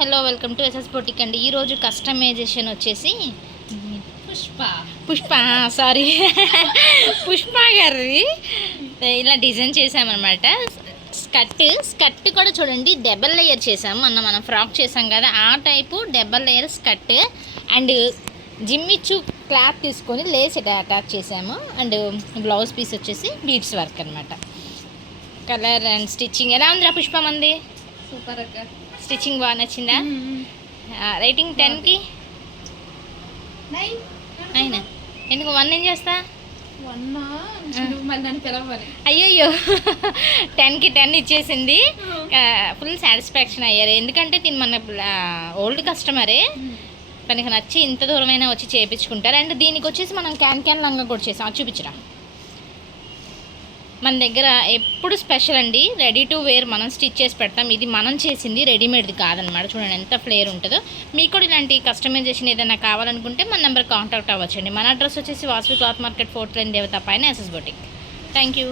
Hello welcome to SS boutique అండి. ఈరోజు customization వచ్చేసి పుష్ప సారీ పుష్ప గారిది ఇలా డిజైన్ చేసామన్నమాట. స్కర్ట్ కూడా చూడండి, డబల్ లేయర్ చేసాము. మనం ఫ్రాక్ చేసాం కదా, ఆ type double layer skirt and జిమ్మిచ్చు cloth తీసుకొని లేస్ అటాచ్ చేసాము. అండ్ బ్లౌజ్ పీస్ వచ్చేసి బీడ్స్ వర్క్ అనమాట. కలర్ అండ్ స్టిచ్చింగ్ ఎలా ఉందిరా పుష్ప మంది? సూపర్ అక్క. స్టిచ్చింగ్ బాగా నచ్చిందా? రేటింగ్ 10కి 9. ఎందుకు 1 ఏం చేస్తా? అయ్యయ్యో 10కి 10 ఇచ్చేసింది. ఫుల్ సాటిస్ఫాక్షన్ అయ్యారు, ఎందుకంటే తిని మన ఓల్డ్ కస్టమరే, తనకి నచ్చి ఇంత దూరమైనా వచ్చి చేయించుకుంటారు. అండ్ దీనికి వచ్చేసి మనం క్యాన్ లంగా కూడా చేసాం, చూపించరా. మన దగ్గర ఎప్పుడు స్పెషల్ అండి, రెడీ టు వేర్ మనం స్టిచ్ చేసి పెడతాం. ఇది మనం చేసింది, రెడీమేడ్ది కాదనమాట. చూడండి ఎంత ఫ్లేర్ ఉంటుందో. మీకు కూడా ఇలాంటి కస్టమైజేషన్ ఏదైనా కావాలనుకుంటే మన నెంబర్ కాంటాక్ట్ అవ్వచ్చండి. మన అడ్రస్ వచ్చేసి Vasavi cloth market 4th line దేవత పైన ఎస్ఎస్ బొటిక్. Thank you.